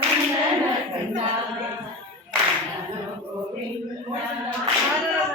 I don't know.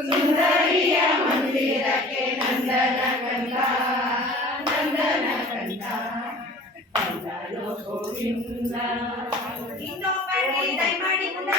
ಸುಂದರಿಯ ಮಂದಿರಕ್ಕೆ ನಂದನ ಕಂದ ನಂದನ ಕಂದ ಕಂದಲು ಗೋವಿಂದ ಇಂದು ದಯಮಾಡಿ ಮುಂದೆ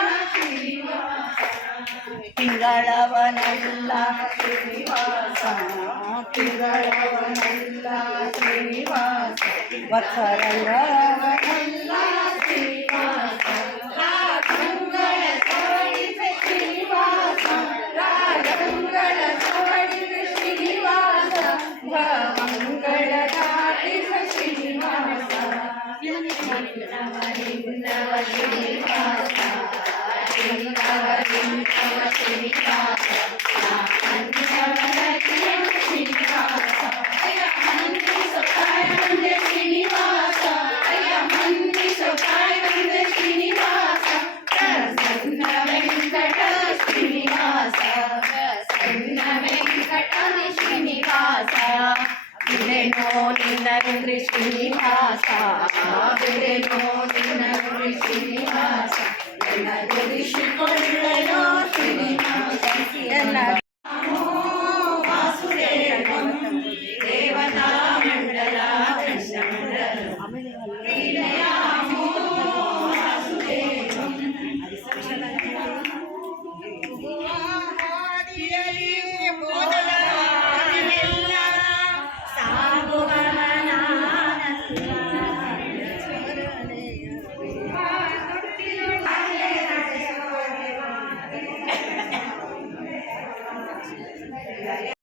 ಗಳವನೆಲ್ಲ ಶ್ರೀನಿವಾಸ ಗಳವನೆಲ್ಲ ಶ್ರೀನಿವಾಸ ವತ್ಸರಗಳವನೆಲ್ಲ ಶ್ರೀನಿವಾಸ ರಾಜಂಗಳ ಸೋಡಿದ ಶ್ರೀನಿವಾಸ ರಾಜಂಗಳ ಸೋಡಿದ ಶ್ರೀನಿವಾಸ ಭವಂಗಳ ದಾಟಿದ ಶ್ರೀನಿವಾಸ ಶ್ರೀನಿವಾಸ नो निन्न ऋषिभासा नो निन्न ऋषिभासा ऋषि